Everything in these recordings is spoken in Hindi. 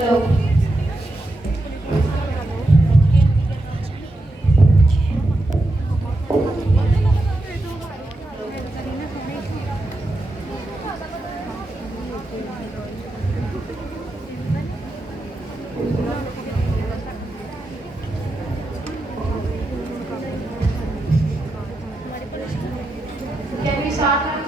Hello. Can we start now?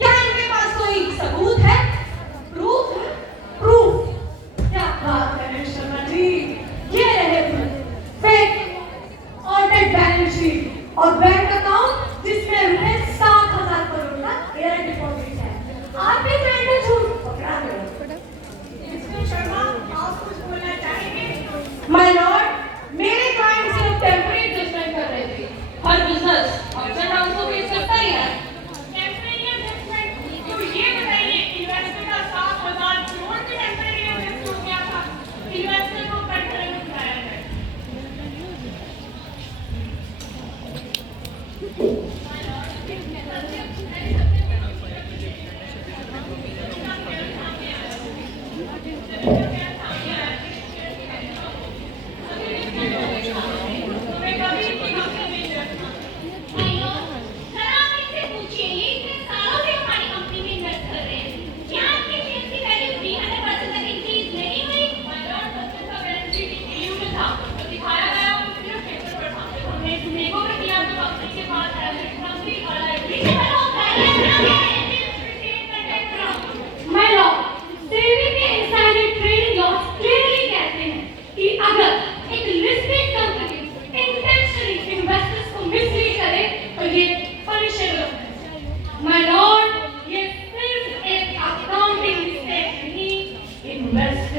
क्या इनके पास कोई सबूत है, प्रूफ बैंक अकाउंट जिसमें रुपए 7,000 करोड़ का डायरेक्ट डिपॉजिट है। आप भी बैंक में झूठ पकड़ा गए। मिस्टर शर्मा, आप कुछ बोलना चाहेंगे? माय लॉर्ड, मेरे क्लाइंट सिर्फ टेम्परेरी जजमेंट कर रहे थे। हर बिजनेस अप्स एंड डाउन को फेस करता ही है। टेम्परेरी एडजस्टमेंट, तो ये बताइए इन्वेस्टर का 7,000 करोड़ भी टेम्परेरी एडजस्ट हो गया था। इन्वेस्टर को कटघरे में बुलाया जाए। माय लॉर्ड, सेबी के इनसाइडर ट्रेडिंग लॉज क्लियरली कहते हैं कि अगर एक लिस्टेड कंपनी इंटेंशनली इन्वेस्टर्स को मिसलीड करे तो ये पनिशेबल है। माय लॉर्ड, ये सिर्फ एक अकाउंटिंग मिस्टेक नहीं, इन्वेस्टर